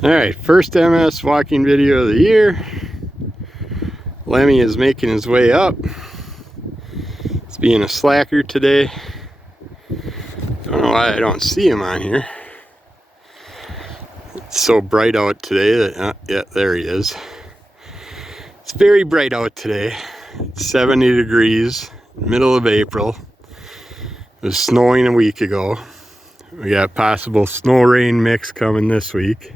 Alright, first MS walking video of the year. Lemmy is making his way up. He's being a slacker today. Don't know why I don't see him on here. It's so bright out today that, yeah, there he is. It's very bright out today. It's 70 degrees, middle of April. It was snowing a week ago. We got possible snow rain mix coming this week.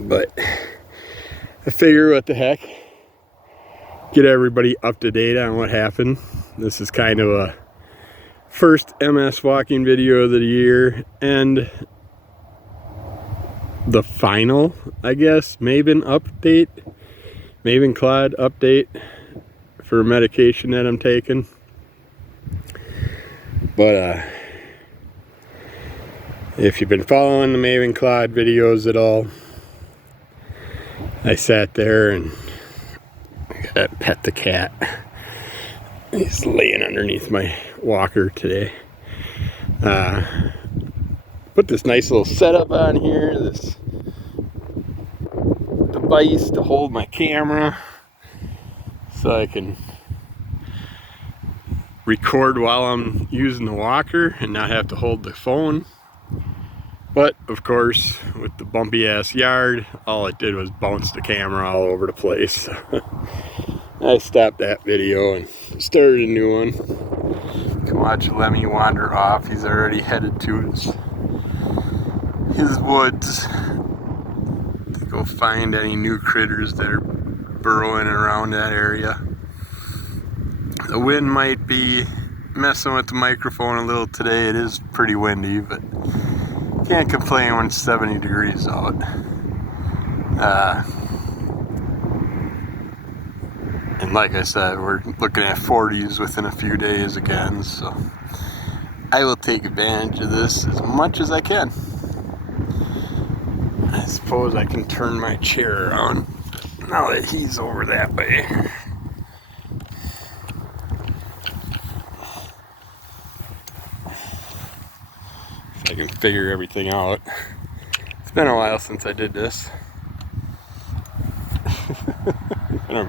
But I figure, what the heck, get everybody up to date on what happened. This is kind of a first MS walking video of the year and the final, I guess, Maven Clod update for medication that I'm taking. But if you've been following the Maven Clod videos at all, I sat there and pet the cat. He's laying underneath my walker today. Put this nice little setup on here, this device to hold my camera so I can record while I'm using the walker and not have to hold the phone. But of course, with the bumpy ass yard, all it did was bounce the camera all over the place. I stopped that video and started a new one. You can watch Lemmy wander off. He's already headed to his woods to go find any new critters that are burrowing around that area. The wind might be messing with the microphone a little today. It is pretty windy, but can't complain when it's 70 degrees out. And like I said, we're looking at 40s within a few days again, so I will take advantage of this as much as I can. I suppose I can turn my chair around now that he's over that way. I can figure everything out. It's been a while since I did this.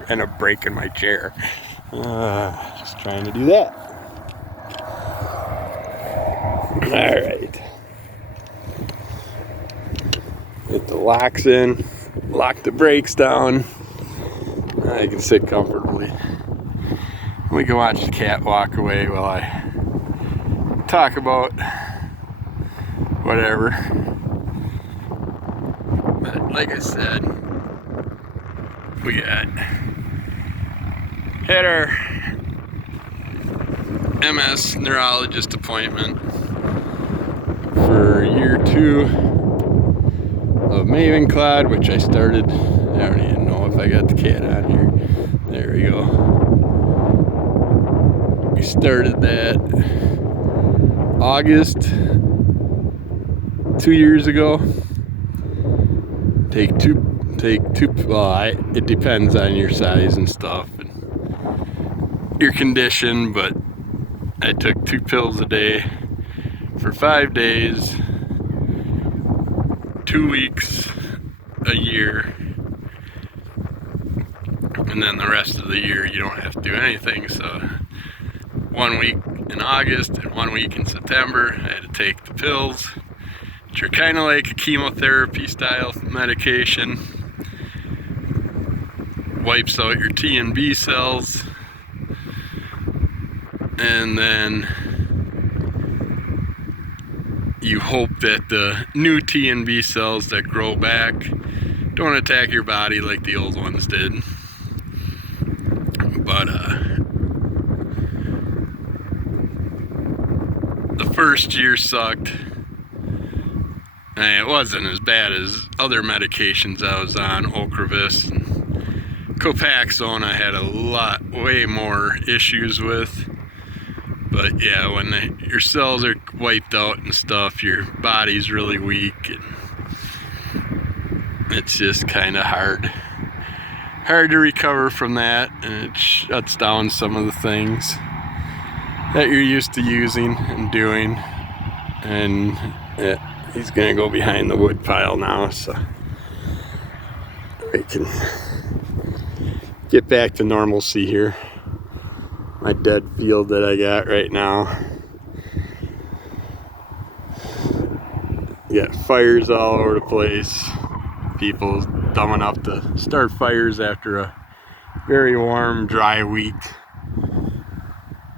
And a break in my chair. Just trying to do that. Alright. Get the locks in. Lock the brakes down. I can sit comfortably. We can watch the cat walk away while I talk about whatever. But like I said, we had our MS neurologist appointment for year 2 of Maven Clod, which I started. I don't even know if I got the cat on here. There we go. We started that August 2 years ago. Take two, well, it depends on your size and stuff and your condition, but I took 2 pills a day for 5 days, 2 weeks, a year, and then the rest of the year you don't have to do anything. So 1 week in August and 1 week in September I had to take the pills, which are kind of like a chemotherapy style medication. Wipes out your T and B cells, and then you hope that the new T and B cells that grow back don't attack your body like the old ones did. But the first year sucked. It wasn't as bad as other medications I was on, Ocrevus and Copaxone. I had way more issues with. But yeah, when your cells are wiped out and stuff, your body's really weak, and it's just kind of hard to recover from that, and it shuts down some of the things that you're used to using and doing. and he's gonna go behind the wood pile now, so we can get back to normalcy here. My dead field that I got right now. You got fires all over the place. People dumb enough to start fires after a very warm, dry week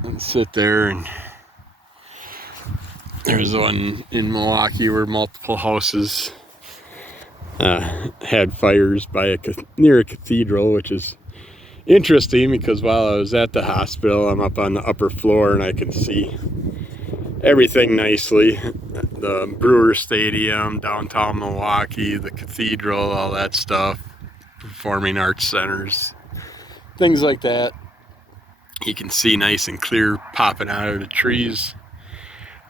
and sit there. And there's one in Milwaukee where multiple houses had fires by near a cathedral, which is interesting because while I was at the hospital, I'm up on the upper floor and I can see everything nicely. The Brewer Stadium, downtown Milwaukee, the cathedral, all that stuff, performing arts centers, things like that. You can see nice and clear popping out of the trees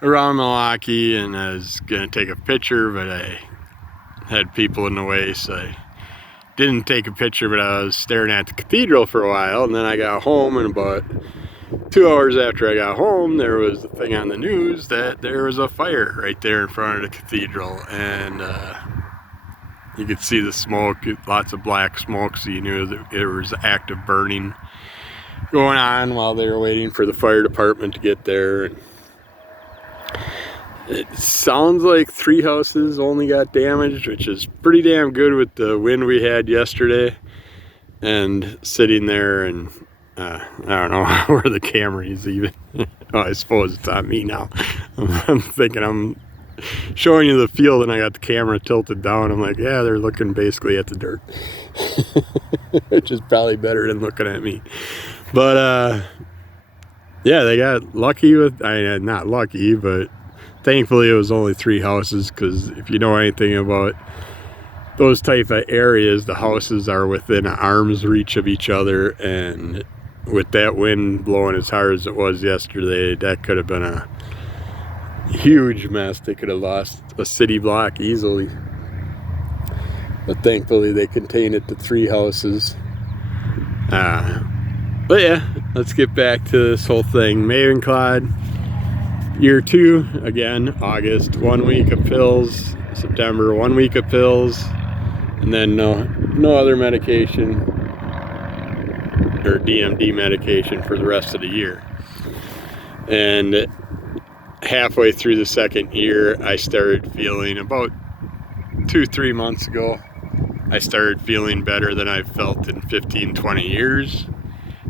around Milwaukee, and I was gonna take a picture, but I had people in the way, so I didn't take a picture. But I was staring at the cathedral for a while, and then I got home, and about 2 hours after I got home, there was a thing on the news that there was a fire right there in front of the cathedral, and you could see the smoke, lots of black smoke, so you knew that there was active burning going on while they were waiting for the fire department to get there. And it sounds like 3 houses only got damaged, which is pretty damn good with the wind we had yesterday. And sitting there, and I don't know where the camera is even. Oh, I suppose it's on me now. I'm thinking I'm showing you the field and I got the camera tilted down. I'm like, yeah, they're looking basically at the dirt. Which is probably better than looking at me. But yeah, they got lucky with, not lucky, but thankfully it was only 3 houses, because if you know anything about those type of areas, the houses are within arm's reach of each other, and with that wind blowing as hard as it was yesterday, that could have been a huge mess. They could have lost a city block easily. But thankfully they contained it to 3 houses. But yeah, let's get back to this whole thing. Mavenclad, year 2, again, August, 1 week of pills, September, 1 week of pills, and then no other medication or DMD medication for the rest of the year. And halfway through the 2nd year, I started feeling, about 2-3 months ago, I started feeling better than I've felt in 15-20 years.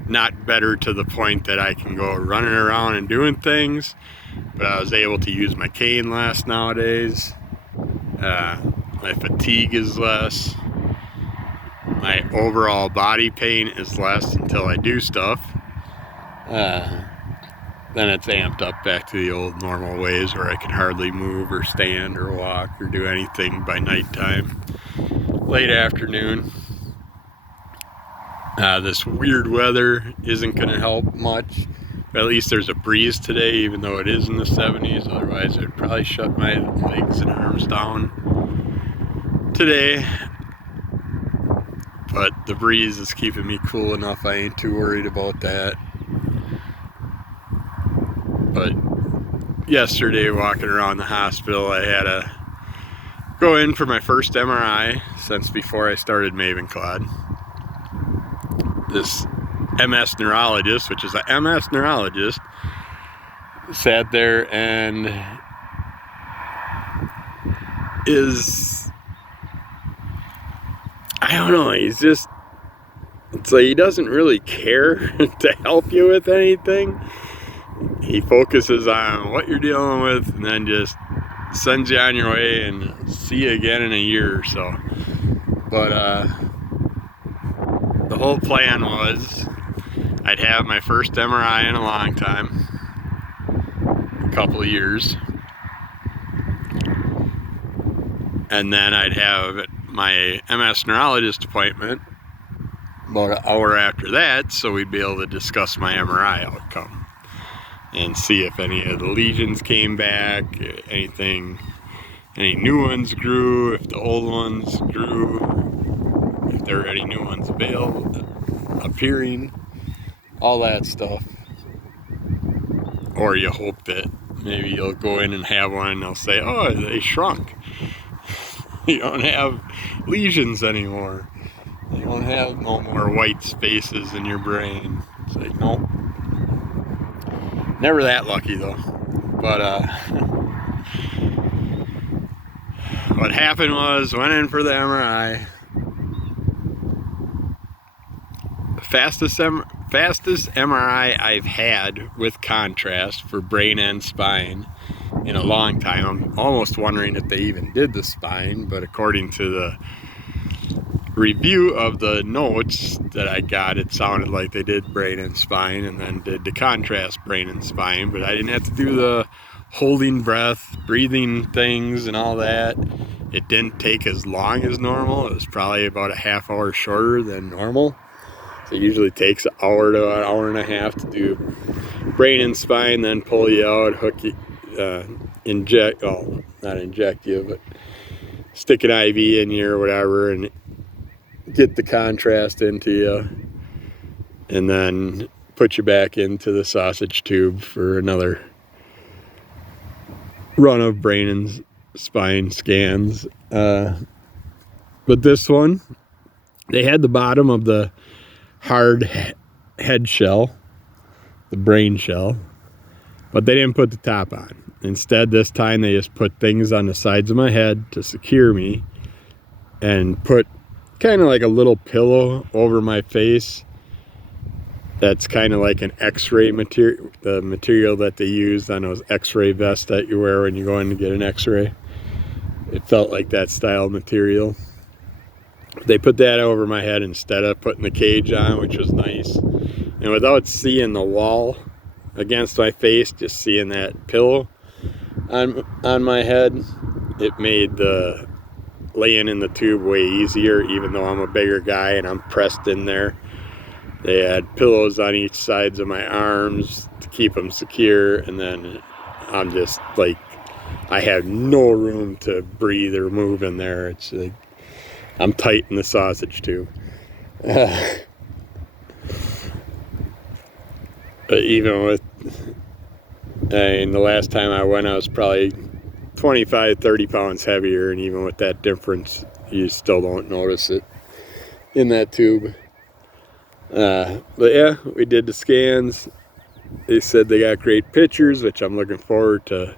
Not better to the point that I can go running around and doing things, but I was able to use my cane less nowadays. My fatigue is less. My overall body pain is less until I do stuff. Then it's amped up back to the old normal ways where I can hardly move or stand or walk or do anything by nighttime, late afternoon. This weird weather isn't going to help much. But at least there's a breeze today, even though it is in the 70s. Otherwise, it would probably shut my legs and arms down today. But the breeze is keeping me cool enough. I ain't too worried about that. But yesterday, walking around the hospital, I had to go in for my first MRI since before I started Mavenclad. This MS neurologist, which is a MS neurologist, sat there and I don't know, it's like he doesn't really care to help you with anything. He focuses on what you're dealing with and then just sends you on your way and see you again in a year or so. But the whole plan was I'd have my first MRI in a long time, a couple of years, and then I'd have my MS neurologist appointment about an hour after that, so we'd be able to discuss my MRI outcome and see if any of the lesions came back, any new ones grew, if the old ones grew, if there were any new ones appearing, all that stuff. Or you hope that maybe you'll go in and have one and they'll say, oh, they shrunk. You don't have lesions anymore. You don't have no more white spaces in your brain. It's like, nope. Never that lucky though. But what happened was, went in for the MRI. Fastest MRI I've had with contrast for brain and spine in a long time. I'm almost wondering if they even did the spine, but according to the review of the notes that I got, it sounded like they did brain and spine and then did the contrast brain and spine, but I didn't have to do the holding breath, breathing things and all that. It didn't take as long as normal. It was probably about a half hour shorter than normal. So it usually takes an hour to an hour and a half to do brain and spine, then pull you out, hook you, inject, oh, not inject you, but stick an IV in you or whatever and get the contrast into you, and then put you back into the sausage tube for another run of brain and spine scans. But this one, they had the bottom of the hard head shell, the brain shell, but they didn't put the top on. Instead, this time they just put things on the sides of my head to secure me and put kind of like a little pillow over my face that's kind of like an x-ray material, the material that they used on those x-ray vests that you wear when you go in to get an x-ray. It felt like that style material. They put that over my head instead of putting the cage on, which was nice. And without seeing the wall against my face, just seeing that pillow on my head, it made the laying in the tube way easier, even though I'm a bigger guy and I'm pressed in there. They had pillows on each sides of my arms to keep them secure, and then I'm just like, I have no room to breathe or move in there. It's like I'm tight in the sausage tube. But even with, the last time I went, I was probably 25, 30 pounds heavier, and even with that difference, you still don't notice it in that tube. But yeah, we did the scans. They said they got great pictures, which I'm looking forward to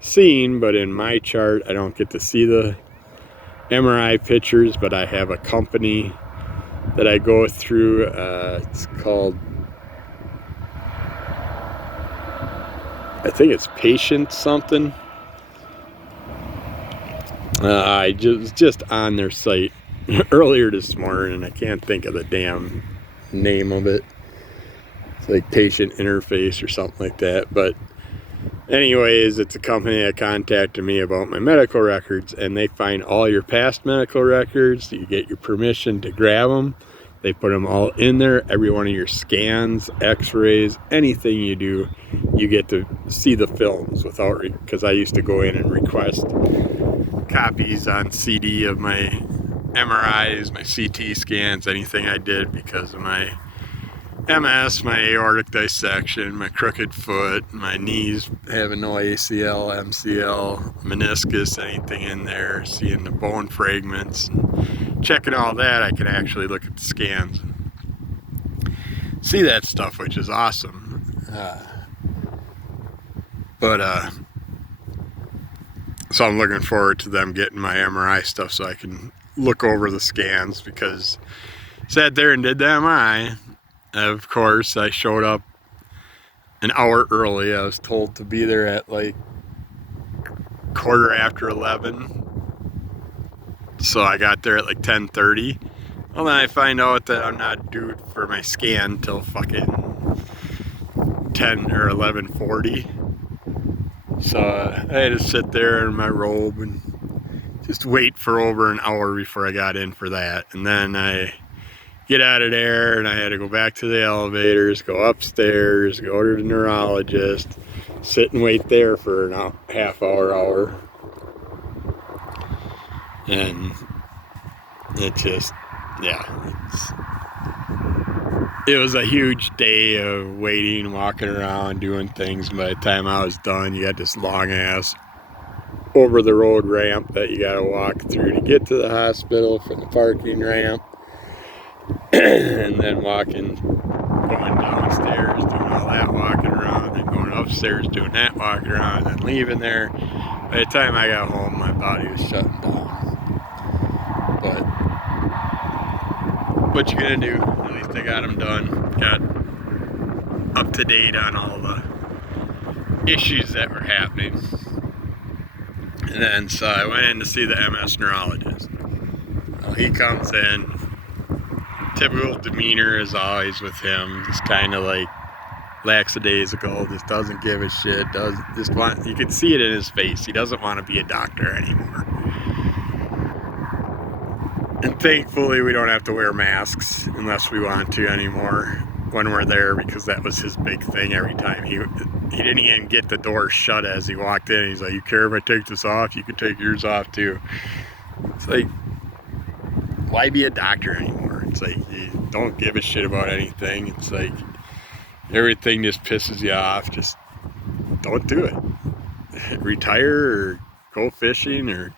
seeing, but in my chart, I don't get to see the MRI pictures, but I have a company that I go through. It's called, I think it's Patient something. I was just on their site earlier this morning, and I can't think of the damn name of it. It's like Patient Interface or something like that. But anyways, it's a company that contacted me about my medical records, and they find all your past medical records. You get your permission to grab them. They put them all in there. Every one of your scans, x-rays, anything you do, you get to see the films without, because I used to go in and request copies on CD of my MRIs, my CT scans, anything I did because of my MS, my aortic dissection, my crooked foot, my knees having no ACL, MCL, meniscus, anything in there, seeing the bone fragments, and checking all that. I can actually look at the scans and see that stuff, which is awesome. So I'm looking forward to them getting my MRI stuff so I can look over the scans, because sat there and did the MRI. Of course, I showed up an hour early. I was told to be there at like 11:15. So I got there at like 10:30. Well, then I find out that I'm not due for my scan till fucking 10 or 11:40. So I had to sit there in my robe and just wait for over an hour before I got in for that. And then I get out of there and I had to go back to the elevators, go upstairs, go to the neurologist, sit and wait there for an half hour. And it just, yeah, it was a huge day of waiting, walking around, doing things. By the time I was done, you got this long ass over the road ramp that you gotta walk through to get to the hospital from the parking ramp. And then going downstairs, doing all that walking around, and going upstairs doing that walking around, and then leaving there. By the time I got home, my body was shutting down. But what you gonna do? At least I got them done. Got up to date on all the issues that were happening. And then so I went in to see the MS neurologist. Well, he comes in, typical demeanor as always with him, just kind of like lackadaisical, just doesn't give a shit, you can see it in his face, he doesn't want to be a doctor anymore. And thankfully we don't have to wear masks unless we want to anymore when we're there, because that was his big thing every time. He didn't even get the door shut as he walked in. He's like, you care if I take this off? You can take yours off too. It's like, why be a doctor anymore? It's like, you don't give a shit about anything. It's like, everything just pisses you off. Just don't do it. Retire or go fishing or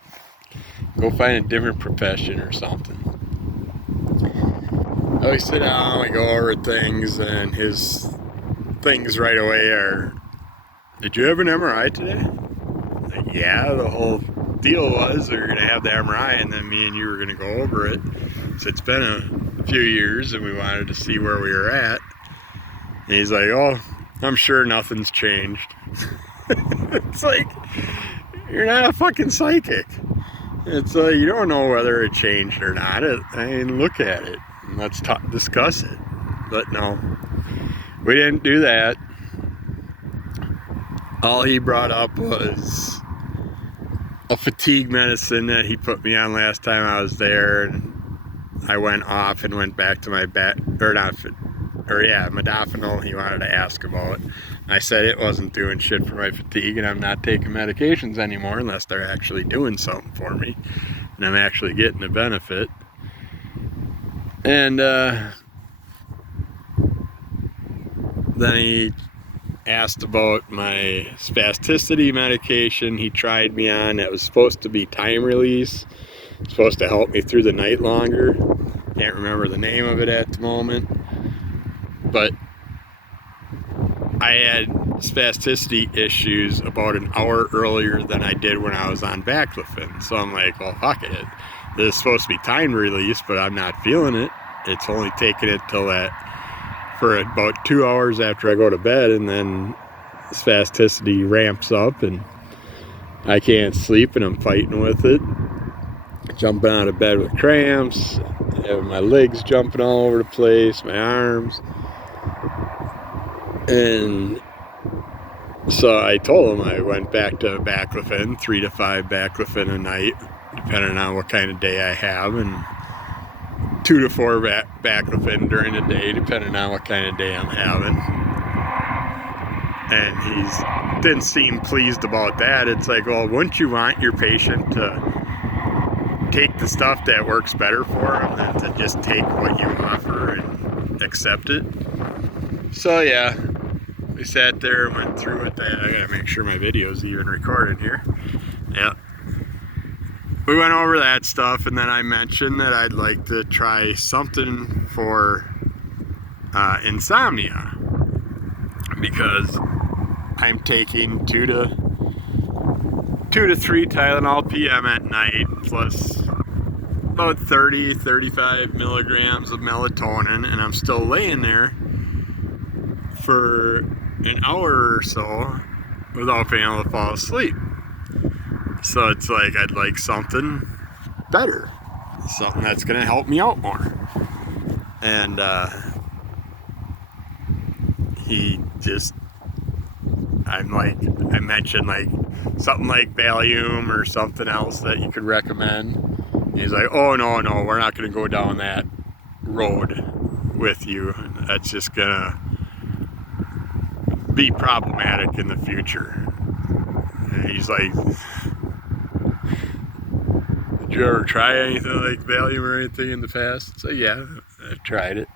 go find a different profession or something. We sit down, we go over things, and his things right away are, did you have an MRI today? Like, yeah, the whole deal was we were going to have the MRI, and then me and you were going to go over it. So it's been a few years, and we wanted to see where we were at. And he's like, oh, I'm sure nothing's changed. It's like, you're not a fucking psychic. It's like, you don't know whether it changed or not. I mean, look at it. And let's discuss it. But no, we didn't do that. All he brought up was a fatigue medicine that he put me on last time I was there, and I went off and went back to my modafinil he wanted to ask about. I said it wasn't doing shit for my fatigue, and I'm not taking medications anymore unless they're actually doing something for me and I'm actually getting a benefit. And then he asked about my spasticity medication he tried me on. That was supposed to be time release, supposed to help me through the night longer. Can't remember the name of it at the moment, but I had spasticity issues about an hour earlier than I did when I was on baclofen. So I'm like, well, fuck it. This is supposed to be time release, but I'm not feeling it. It's only taking it till for about 2 hours after I go to bed, and then spasticity ramps up and I can't sleep and I'm fighting with it. Jumping out of bed with cramps, having my legs jumping all over the place, my arms. And so I told him I went back to baclofen, 3 to 5 baclofen a night, depending on what kind of day I have, and 2 to 4 baclofen during the day, depending on what kind of day I'm having. And he didn't seem pleased about that. It's like, well, wouldn't you want your patient to take the stuff that works better for them than to just take what you offer and accept it? So yeah, we sat there and went through it. I gotta make sure my video's even recording here. Yeah. We went over that stuff, and then I mentioned that I'd like to try something for insomnia, because I'm taking 2 to 3 Tylenol PM at night, plus about 35 milligrams of melatonin, and I'm still laying there for an hour or so without being able to fall asleep. So it's like, I'd like something better, something that's going to help me out more. And I mentioned like something like Valium or something else that you could recommend. He's like, oh no, we're not going to go down that road with you. That's just going to be problematic in the future. And he's like, did you ever try anything like Valium or anything in the past? So yeah, I've tried it.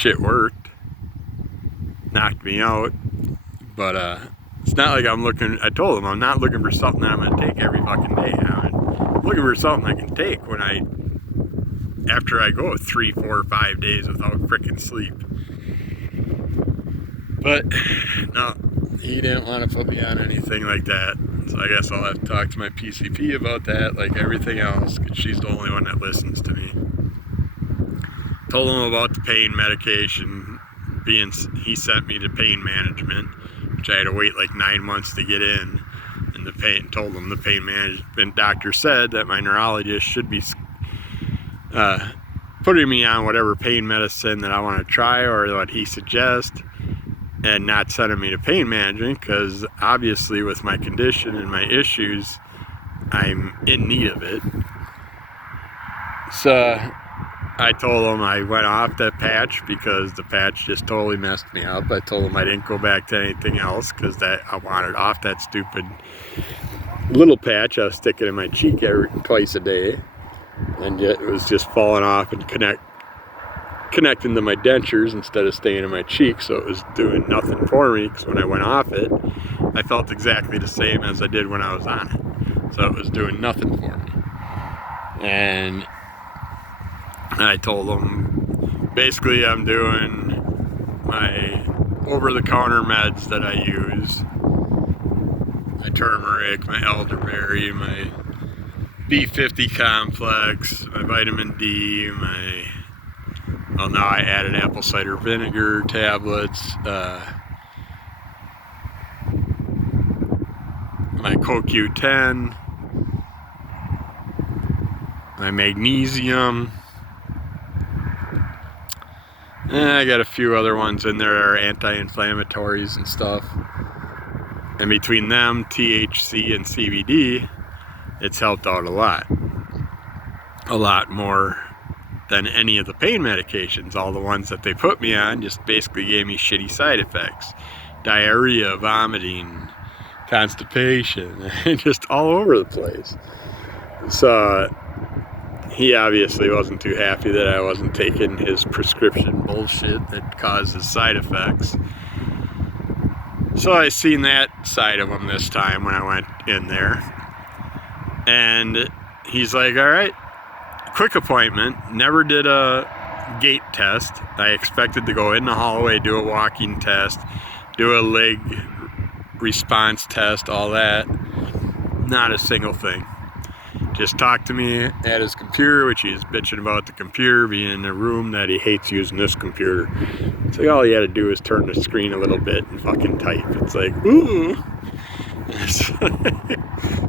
shit worked. Knocked me out. But it's not like I'm looking, I told him I'm not looking for something that I'm going to take every fucking day. I'm looking for something I can take after I go 3, 4, 5 days without frickin' sleep. But no, he didn't want to put me on anything like that. So I guess I'll have to talk to my PCP about that, like everything else, because she's the only one that listens to me. Told him about the pain medication he sent me to pain management, which I had to wait like 9 months to get in. And told him the pain management doctor said that my neurologist should be putting me on whatever pain medicine that I want to try or what he suggests, and not sending me to pain management, because obviously with my condition and my issues, I'm in need of it. So I told him I went off that patch because the patch just totally messed me up. I told him I didn't go back to anything else because I wanted off that stupid little patch I was sticking in my cheek twice a day, and it was just falling off and connecting to my dentures instead of staying in my cheek, so it was doing nothing for me, because when I went off it, I felt exactly the same as I did when I was on it. So it was doing nothing for me. And I told them, basically I'm doing my over-the-counter meds that I use. My turmeric, my elderberry, my B50 complex, my vitamin D, now I added apple cider vinegar tablets, my CoQ10, my magnesium, and I got a few other ones in there that are anti-inflammatories and stuff. And between them, THC and CBD, it's helped out a lot more than any of the pain medications. All the ones that they put me on just basically gave me shitty side effects. Diarrhea, vomiting, constipation, just all over the place. So he obviously wasn't too happy that I wasn't taking his prescription bullshit that causes side effects. So I seen that side of him this time when I went in there. And he's like, all right, quick appointment. Never did a gait test. I expected to go in the hallway, do a walking test, do a leg response test, all that. Not a single thing. Just talked to me at his computer, which he's bitching about the computer being in a room that he hates using this computer. It's like all he had to do is turn the screen a little bit and fucking type. It's like, ooh.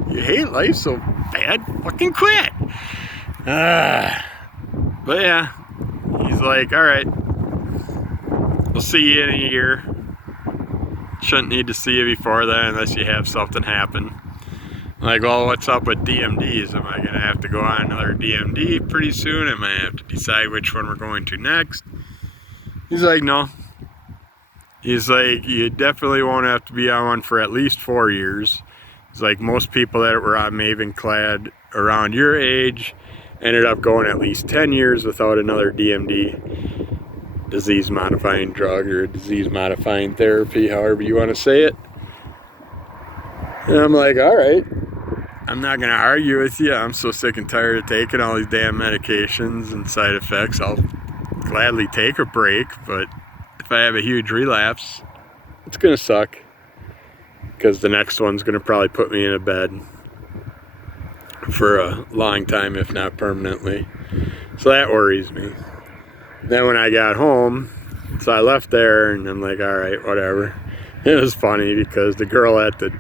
You hate life so bad, fucking quit. But yeah, he's like, all right, we'll see you in a year. Shouldn't need to see you before then unless you have something happen. I'm like, well, what's up with DMDs? Am I going to have to go on another DMD pretty soon? Am I have to decide which one we're going to next? He's like, no. He's like, you definitely won't have to be on one for at least 4 years. It's like most people that were on Mavenclad around your age ended up going at least 10 years without another DMD, disease-modifying drug or disease-modifying therapy, however you want to say it. And I'm like, all right, I'm not going to argue with you. I'm so sick and tired of taking all these damn medications and side effects. I'll gladly take a break, but if I have a huge relapse, it's going to suck, because the next one's going to probably put me in a bed for a long time, if not permanently. So that worries me. Then when I got home, so I left there and I'm like, all right, whatever. It was funny because the girl at the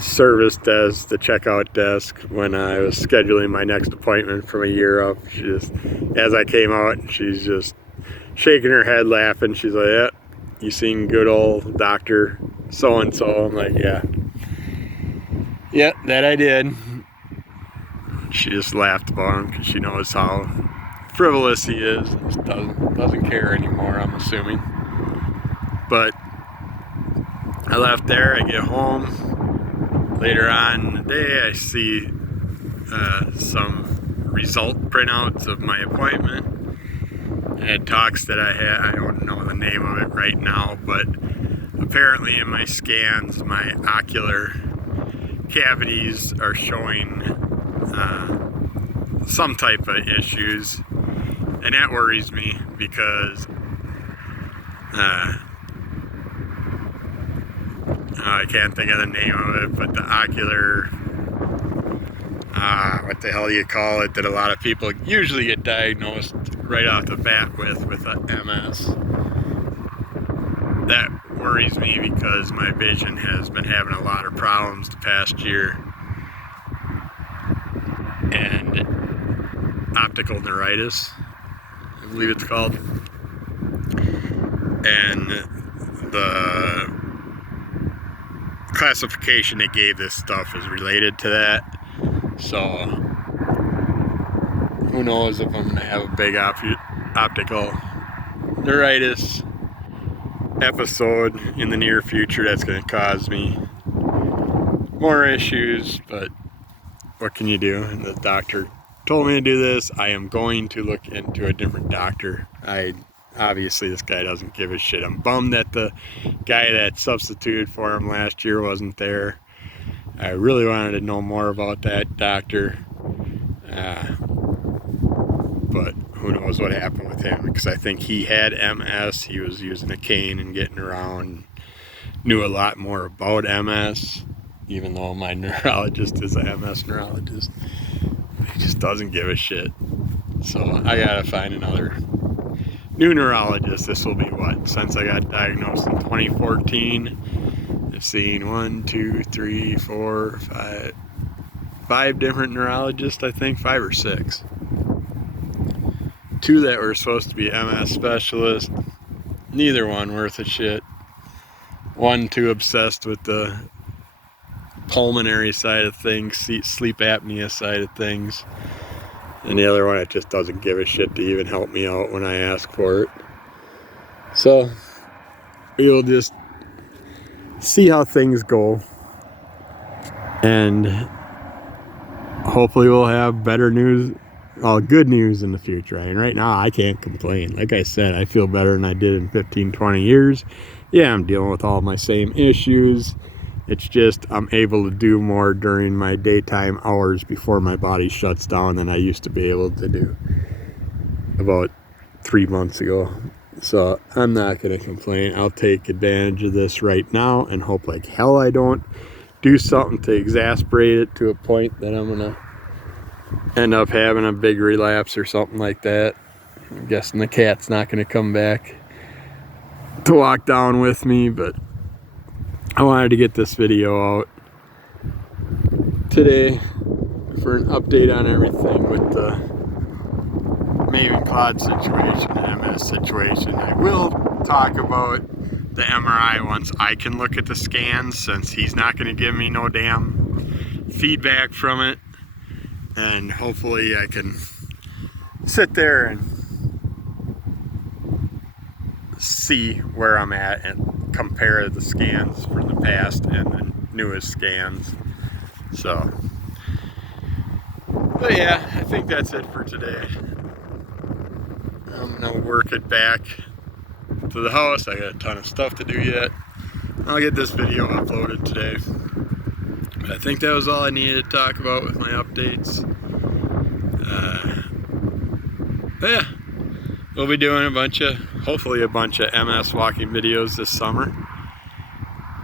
service desk, the checkout desk, when I was scheduling my next appointment from a year up, she just, as I came out, she's just shaking her head laughing. She's like, yeah, you seen good old Dr. So-and-so? I'm like, yeah. Yeah, that I did. She just laughed about him because she knows how frivolous he is. Just doesn't care anymore, I'm assuming. But I left there, I get home. Later on in the day, I see some result printouts of my appointment. had talks that I had. I don't know the name of it right now, but apparently in my scans, my ocular cavities are showing some type of issues, and that worries me because I can't think of the name of it, but the ocular, what the hell do you call it, that a lot of people usually get diagnosed right off the bat with a MS. That worries me because my vision has been having a lot of problems the past year. And optical neuritis, I believe it's called. And the classification they gave this stuff is related to that. So who knows if I'm going to have a big optical neuritis episode in the near future that's going to cause me more issues, but what can you do? And the doctor told me to do this. I am going to look into a different doctor. Obviously this guy doesn't give a shit. I'm bummed that the guy that substituted for him last year wasn't there. I really wanted to know more about that doctor, but who knows what happened with him, because I think he had MS. He was using a cane and getting around, knew a lot more about MS, even though my neurologist is a MS neurologist. He just doesn't give a shit. So I gotta find another new neurologist. This will be what, since I got diagnosed in 2014, I've seen 5 different neurologists, I think, 5 or 6. 2 that were supposed to be MS specialists, neither one worth a shit. 1 too obsessed with the pulmonary side of things, sleep apnea side of things, and the other one that just doesn't give a shit to even help me out when I ask for it. So we'll just see how things go, and hopefully we'll have better news, good news in the future. I mean, right now I can't complain. Like I said, I feel better than I did in 15-20 years. Yeah, I'm dealing with all my same issues. It's just I'm able to do more during my daytime hours before my body shuts down than I used to be able to do about 3 months ago. So I'm not going to complain. I'll take advantage of this right now and hope like hell I don't do something to exasperate it to a point that I'm going to end up having a big relapse or something like that. I'm guessing the cat's not going to come back to walk down with me, but I wanted to get this video out today for an update on everything with the Maven Claude situation, the MS situation. I will talk about the MRI once I can look at the scans, since he's not going to give me no damn feedback from it. And hopefully I can sit there and see where I'm at and compare the scans from the past and the newest scans. So, but yeah, I think that's it for today. I'm gonna work it back to the house. I got a ton of stuff to do yet. I'll get this video uploaded today. But I think that was all I needed to talk about with my updates. But yeah, we'll be doing hopefully a bunch of MS walking videos this summer.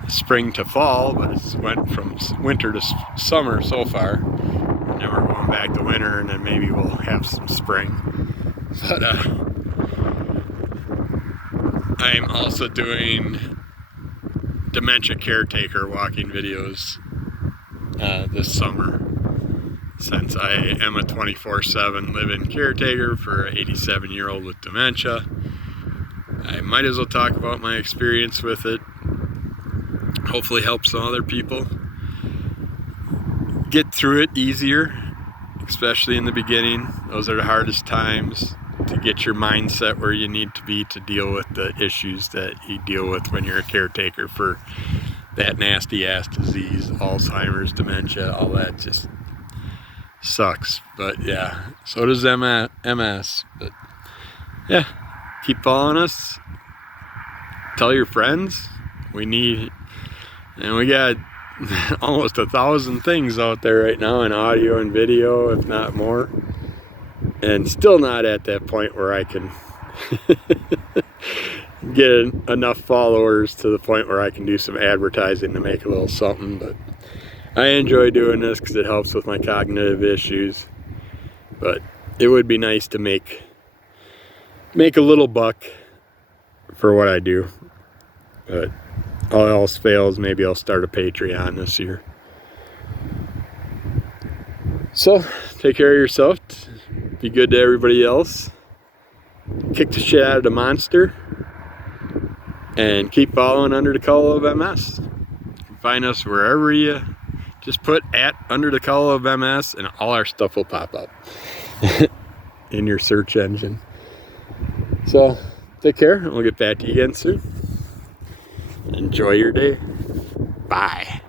Spring to fall, but it's went from winter to summer so far. And then we're going back to winter, and then maybe we'll have some spring. But I'm also doing dementia caretaker walking videos this summer, since I am a 24/7 live-in caretaker for an 87-year-old with dementia. I might as well talk about my experience with it. Hopefully help some other people get through it easier, especially in the beginning. Those are the hardest times to get your mindset where you need to be to deal with the issues that you deal with when you're a caretaker for that nasty ass disease, Alzheimer's, dementia, all that just sucks. But yeah, so does MS. But yeah, keep following us. Tell your friends. We got almost 1,000 things out there right now in audio and video, if not more. And still not at that point where I can get enough followers to the point where I can do some advertising to make a little something. But I enjoy doing this because it helps with my cognitive issues. But it would be nice to make a little buck for what I do. But all else fails, maybe I'll start a Patreon this year. So, take care of yourself. Be good to everybody else. Kick the shit out of the monster. And keep following Under the Color of MS. You can find us wherever you just put @Under the Color of MS and all our stuff will pop up in your search engine. So, take care, and we'll get back to you again soon. Enjoy your day. Bye.